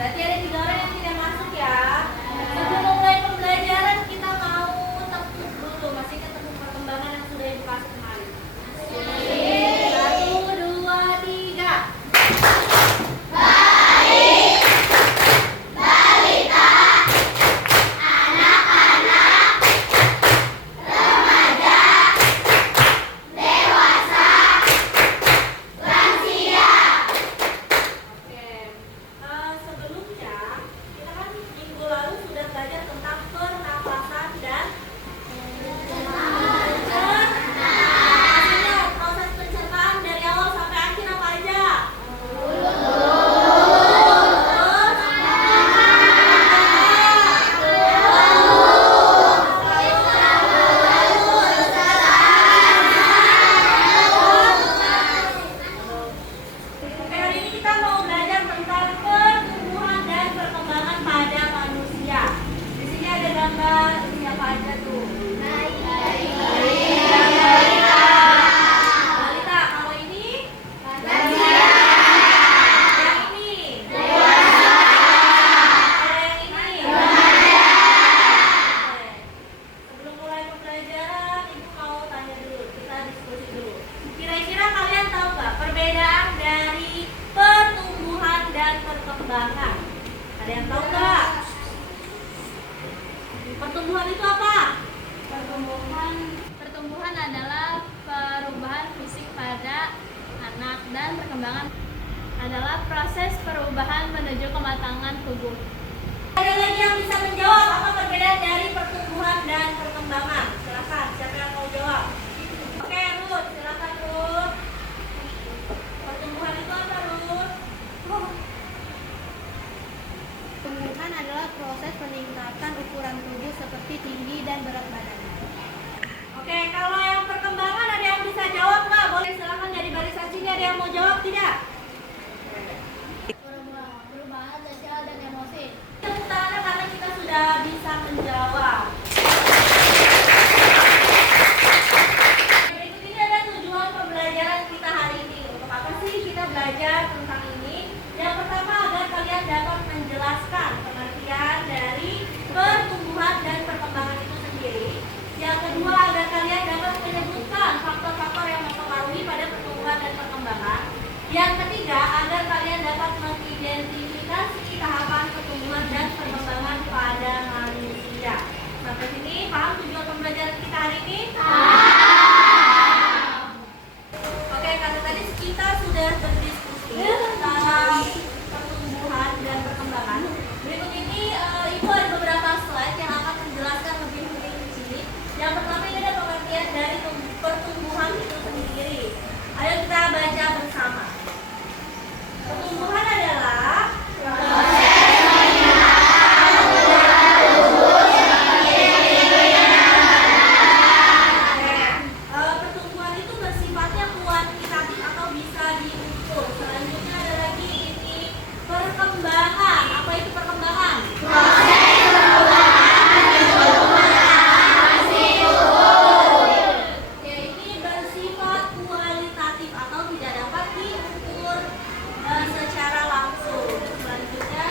Berarti ada 3 orang yang tidak masuk ya. Sebelum mulai pembelajaran kita mau tepuk dulu. Masih ketemu perkembangan yang sudah Ibu kasih kemarin. 1, 2, 3. Baik, balita, anak-anak, remaja, dewasa, lansia. Oke. Sebelumnya kita kan minggu lalu sudah belajar tentang pernapasan dan proses pencernaan dari awal sampai akhir apa aja? Oke, hari ini kita mau belajar tentang pertumbuhan dan perkembangan pada manusia. Di sini ada gambar siapa aja tuh? Balita, kalau ini? Yang ini? Kalau yang ini? Oke. Sebelum mulai pembelajaran, Ibu mau tanya dulu, kita diskusi dulu. Kira-kira kalian tahu nggak perbedaan dari pertumbuhan dan perkembangan? Ada yang tahu nggak? Pertumbuhan itu apa? Pertumbuhan adalah perubahan fisik pada anak dan perkembangan adalah proses perubahan menuju kematangan tubuh. Ada lagi yang bisa menjawab apa perbedaan dari pertumbuhan dan perkembangan? Silakan, siapa yang mau jawab? Oke, Ruth, silakan Ruth. Pertumbuhan itu apa, Ruth? Pertumbuhan adalah proses peningkatan ukuran tubuh seperti tinggi dan berat badan. Oke, kalau yang perkembangan ada yang bisa jawab nggak? Boleh silakan dari barisan sini, ada yang mau jawab tidak? Perubahan sosial dan emosi. Tepuk tangan karena kita sudah bisa menjawab. Berikut ini ada tujuan pembelajaran kita hari ini. Untuk apa sih kita belajar tentang ini? Yang pertama agar kalian dapat menjelaskan pengertian dari pertumbuhan dan perkembangan itu sendiri. Yang kedua agar kalian dapat menyebutkan faktor-faktor yang mempengaruhi pada pertumbuhan dan perkembangan. Yang ketiga agar kalian dapat mengidentifikasi tahapan pertumbuhan dan perkembangan pada manusia. Sampai sini paham tujuan pembelajaran kita hari ini? Oke, karena tadi kita sudah berdiskusi tentang pertumbuhan dan perkembangan. Berikut ini Ibu ada beberapa slide yang akan menjelaskan lebih rinci. Yang pertama ini ada pengertian dari pertumbuhan itu sendiri. Ayo kita baca bersama. Pertumbuhan adalah pertumbuhan itu bersifatnya kuantitatif atau bisa diukur. Selanjutnya ada lagi ini perkembangan. Apa itu perkembangan? Oke, ini bersifat kualitatif atau tidak dapat diukur secara langsung. Selanjutnya,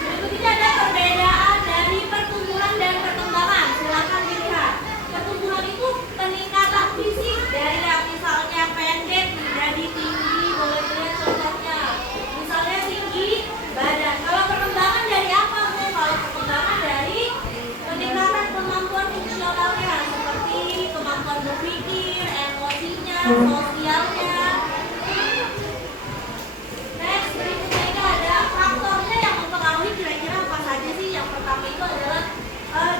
berikut ini ada perbedaan dari pertumbuhan dan perkembangan. Silakan dilihat. Pertumbuhan itu peningkatan fisik dari yang misalnya pendek menjadi tinggi. Boleh lihat contohnya. Misalnya tinggi badan. Kalau perkembangan dari apa, Bu? Kalau perkembangan dari peningkatan kemampuan fungsionalnya seperti kemampuan berpikir, emosinya, sosialnya. Next, berikutnya ini ada faktornya yang mempengaruhi kira-kira apa saja sih? Yang pertama itu adalah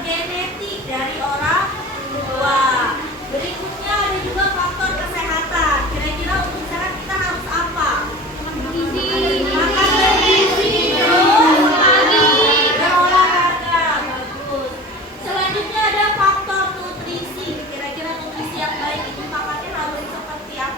genetik dari orang tua. Berikutnya ada juga faktor kesehatan. Kira-kira untuk sehat kita harus apa? Makan bergizi, terus berolahraga. Bagus. Selanjutnya ada faktor nutrisi. Kira-kira nutrisi yang baik itu makannya harus seperti apa?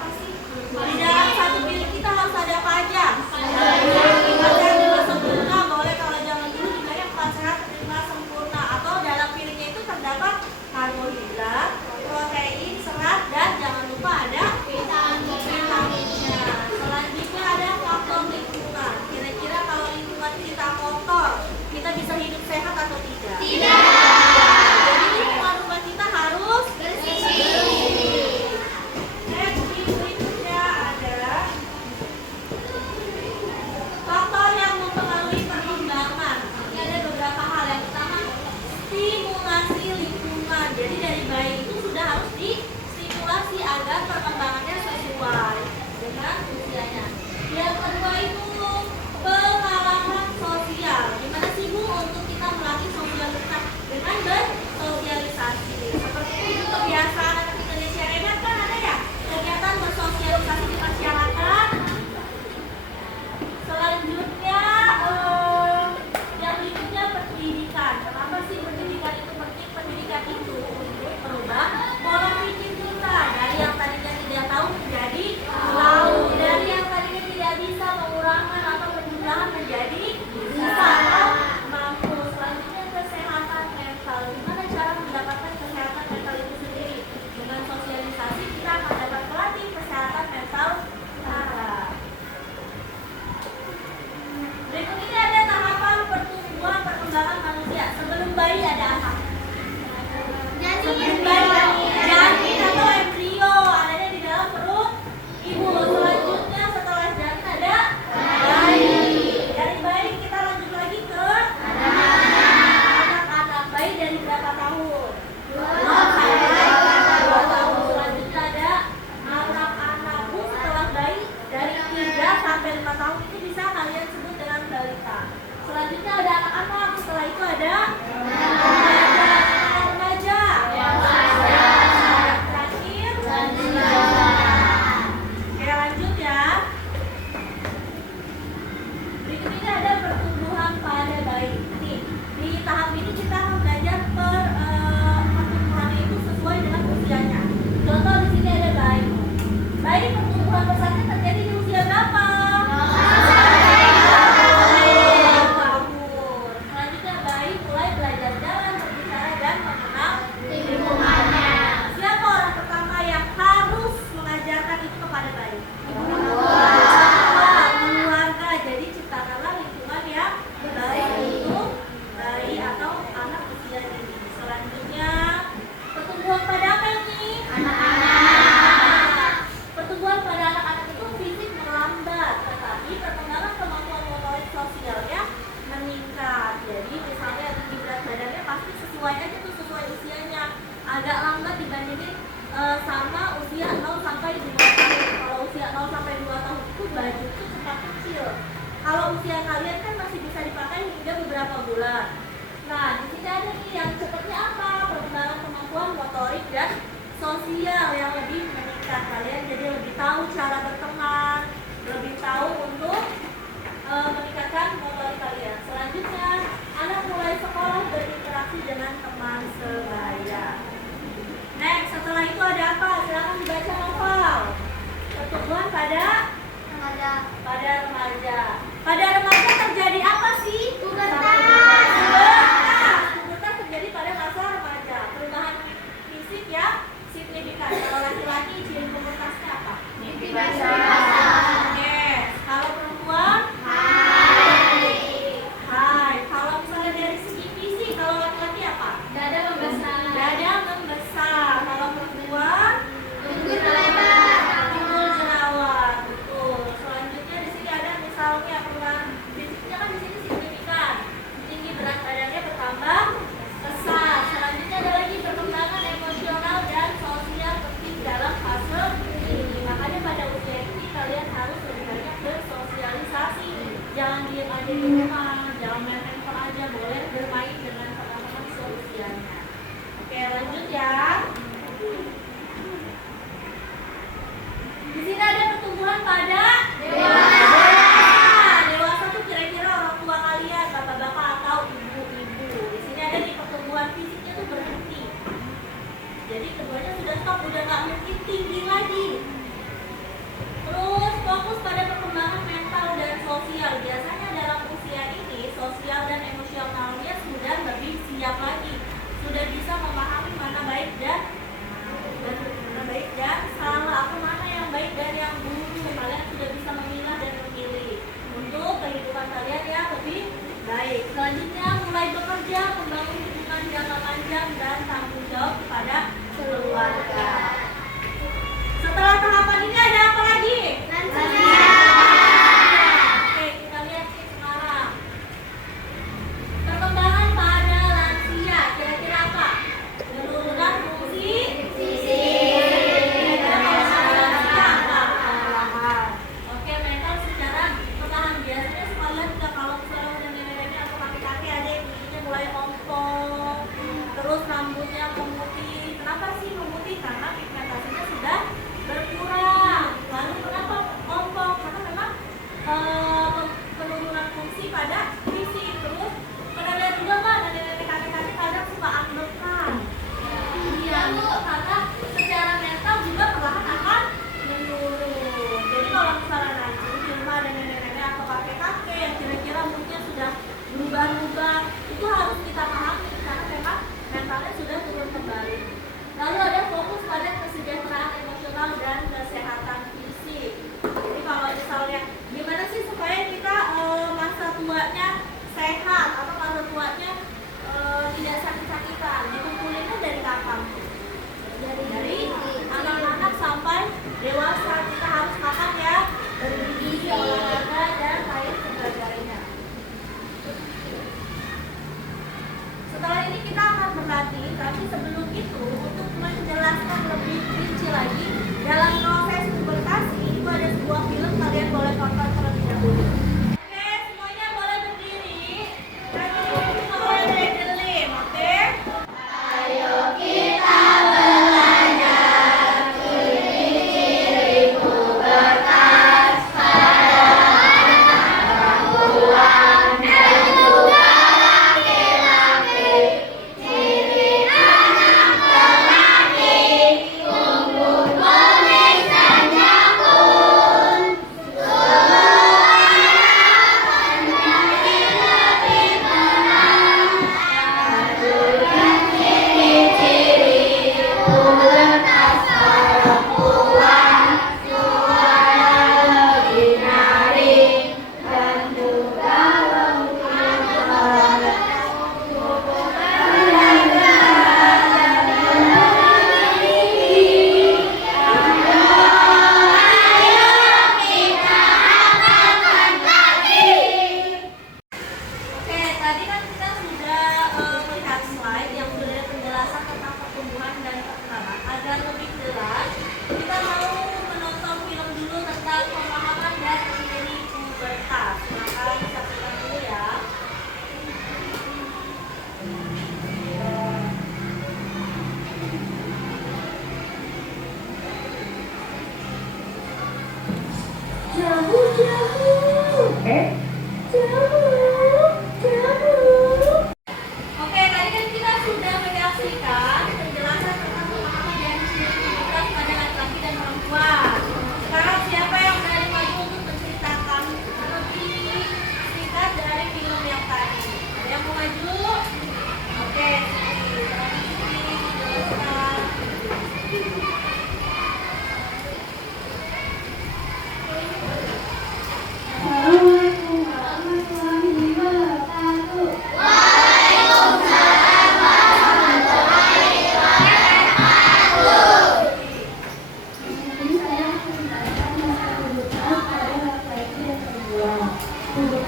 baju itu tetap kecil. Kalau usia kalian kan masih bisa dipakai hingga beberapa bulan. Nah, di sini ada nih yang seperti apa? Perkembangan kemampuan motorik dan sosial yang lebih meningkat. Kalian jadi lebih tahu cara berteman, lebih tahu untuk meningkatkan motorik kalian. Selanjutnya, anak mulai sekolah berinteraksi dengan teman sebaya. Next, setelah itu ada apa? Silakan dibaca novel. Pertumbuhan pada remaja. Pada remaja terjadi apa sih? Pubertas. Pubertas terjadi pada masa remaja. Perubahan fisik ya signifikan. Kalau laki-laki ciri pubertasnya apa? Mimpi basah. Yes. Kalau perempuan? Hai. Kalau misalnya dari segi fisik, kalau laki-laki apa? Dada membesar. Dada membesar. Kalau perempuan? Tunggul lebar. Pinggul jerawat. Betul. Selanjutnya di sini ada misalnya perubahan fisiknya kan di sini signifikan. Tinggi berat badannya bertambah besar. Selanjutnya ada lagi perkembangan emosional dan sosial penting dalam fase ini. Makanya pada usia ini kalian harus lebih banyak bersosialisasi. Jangan diem aja di rumah, jangan main handphone aja, boleh bermain dengan teman-teman seusianya. Oke, lanjut ya. Di sini ada pertumbuhan pada dewasa. Dewasa tuh kira-kira orang tua kalian, bapak-bapak atau ibu-ibu. Di sini ada nih pertumbuhan fisiknya tuh berhenti. Jadi keduanya sudah stop, udah nggak mungkin tinggi lagi. Terus fokus pada perkembangan mental dan sosial. Biasanya dalam usia ini sosial dan emosionalnya sudah lebih siap lagi. Sudah bisa memahami mana baik dan salah, apa mana yang baik dan yang buruk. Kalian sudah bisa memilah dan memilih untuk kehidupan kalian yang lebih baik. Selanjutnya mulai bekerja, membangun hubungan jangka panjang dan tanggung jawab kepada keluarga. Setelah tahapan ini ada apa lagi? Lansia. Oke, kita lihat nih sekarang. Perkembangan pada lansia kira-kira apa? Penurunan fungsi kira-kira kalau pada lansia apa? Kelelahan. Oke, mental secara perlahan. Biasanya sekalian juga kalau misalnya udah nenek-nenek atau kakek-kakek ada yang giginya mulai ompong, terus rambutnya memutih. Kenapa sih memutih? Karena pigmentasinya sudah berkurang. Lalu kenapa ompong? Karena memang penurunan fungsi pada fisik. Terus pernah lihat juga nggak nenek-nenek kakek-kakek kadang suka ambekan? Iya, itu karena secara mental juga perlahan akan menurun. Jadi kalau misalnya nanti di rumah ada nenek-nenek atau kakek-kakek yang kira-kira moodnya sudah berubah-ubah, itu harus kita pahami karena memang mentalnya sudah turun kembali. Lalu ada fokus pada kesejahteraan emosional dan kesehatan fisik. Jadi kalau misalnya gimana sih supaya kita masa tuanya sehat atau masa tuanya tidak sakit-sakitan? Dikumpulinnya dari kapan? Dari anak-anak sampai dewasa. Kita harus makan ya, bergizi, olahraga dan lain sebagainya. Setelah ini kita akan berlatih, tapi sebelum itu untuk menjelaskan lebih rinci lagi dalam proses pubertasi itu ada sebuah film, kalian boleh tonton terlebih dahulu. Oke, semuanya boleh berdiri. Dan ini boleh bergelim, oke? Ayo kita belajar ciri-ciri pubertas.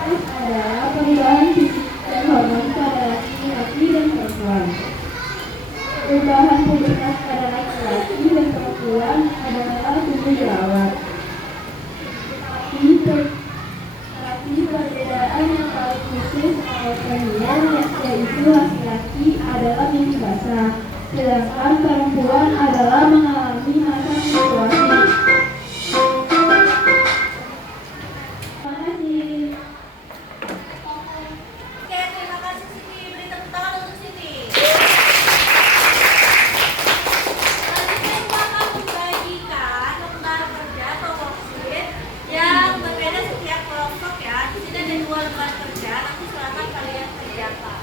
S adalah perubahan fisik dan hormon pada laki-laki dan perempuan. Perubahan pubertas pada laki-laki dan perempuan adalah tumbuh jerawat. Tapi perbedaan yang paling khusus awal kelahiran yaitu laki-laki adalah mimpi basah, sedangkan perempuan adalah mengalami masa menstruasi. Terima kasih. Oke, terima kasih Siti. Beri tepuk tangan untuk Siti. Selanjutnya Ibu akan membagikan lembar kerja atau worksheet yang berbeda setiap kelompok ya. Di sini ada 2 lembar kerja. Nanti silakan kalian kerjakan.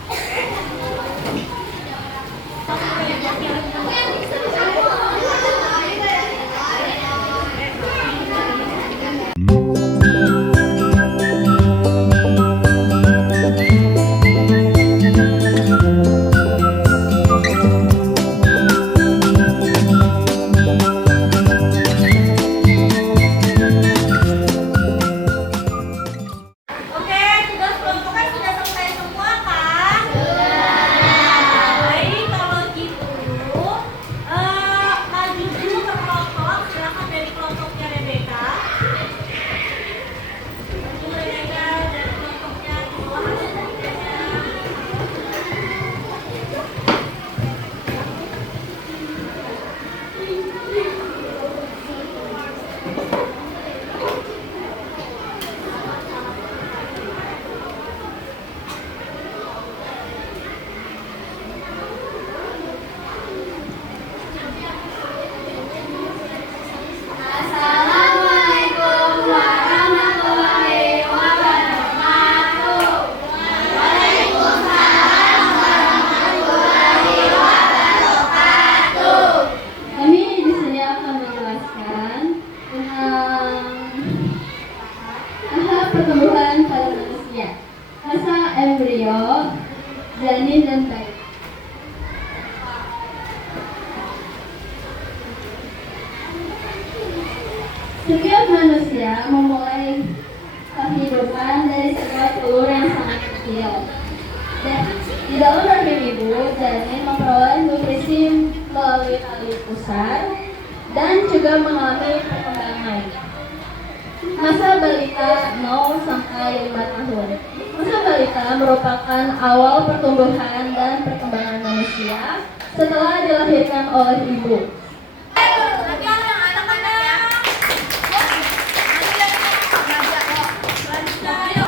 Oke, tugas kelompoknya sudah selesai semua kan? Baik, kalau gitu maju dulu ke kelompok. Silakan dari kelompoknya Rebecca. Maju Rebecca dari kelompoknya di bawah ada kerjanya. Assalamualaikum warahmatullahi wabarakatuh. Waalaikumsalam warahmatullahi wabarakatuh. Kami di sini akan menjelaskan tentang tahap pertumbuhan pada manusia, masa embrio, janin dan bayi. Setiap manusia memulai kehidupan dari sebuah telur yang sangat kecil. Dan di dalam rahim ibu, janin memperoleh nutrisi melalui tali pusar dan juga mengalami perkembangan. Masa balita 0 sampai 5 tahun. Masa balita merupakan awal pertumbuhan dan perkembangan manusia setelah dilahirkan oleh ibu. Nanti ada yang anak-anak ya. Selanjutnya ayo.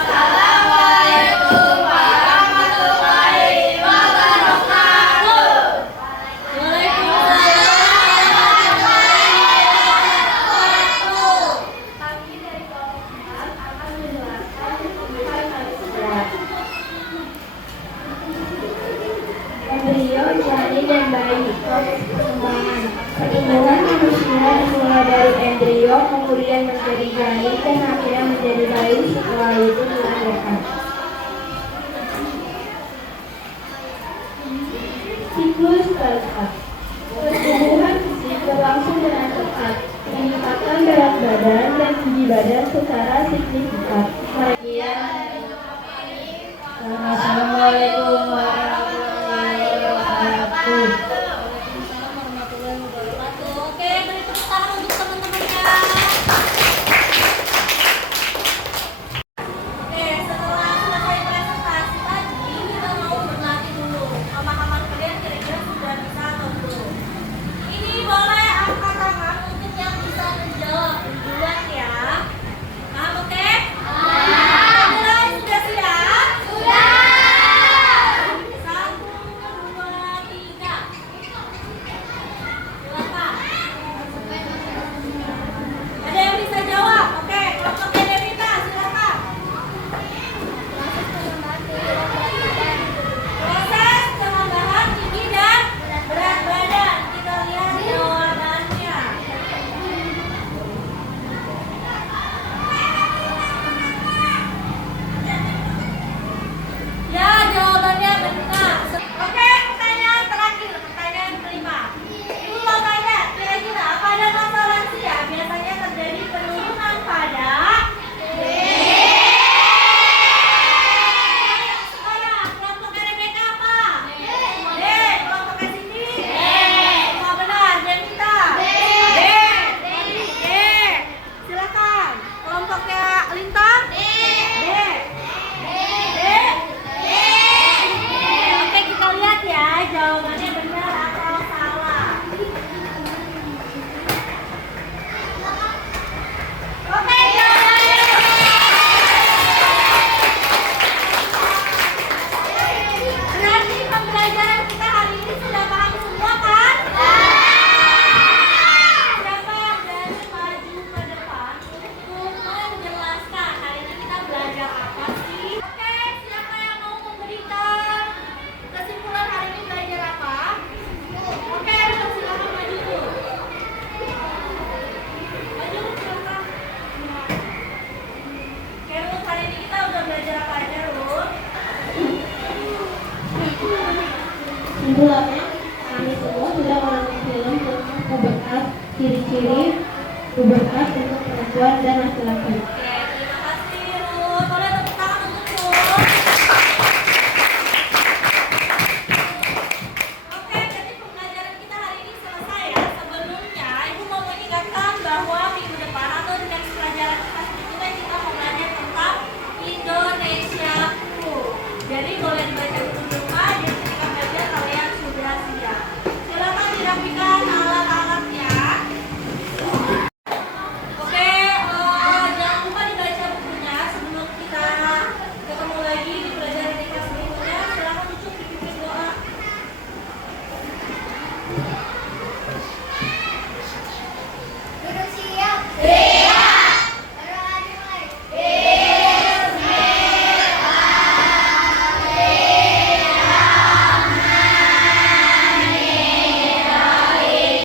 Assalamualaikum warahmatullahi wabarakatuh. Kami dari kelompok 4 akan menjelaskan pertumbuhan manusia. Embrio, janin, dan bayi. Proses perkembangan. Pertumbuhan manusia dimulai dari embrio, kemudian menjadi janin, dan akhirnya menjadi bayi setelah itu dilahirkan. Siklus keempat. Pertumbuhan fisik berlangsung dengan cepat, meningkatkan berat badan dan tinggi badan secara signifikan. Assalamualaikum warahmatullahi wabarakatuh. Waalaikumsalam warahmatullahi wabarakatuh. Oke, beri tepuk tangan untuk teman-temannya. Oke, setelah selesai presentasi tadi, kita mau berlatih dulu. Pemahaman kalian kira-kira sudah bisa atau belum? Ini boleh angkat tangan untuk yang bisa menjawab duluan ya. Paham, oke? Mulai, sudah siap? Sudah. 1, 2, 3. Kesimpulannya, kami semua sudah menonton film tentang pubertas, ciri-ciri pubertas untuk perempuan dan laki-laki.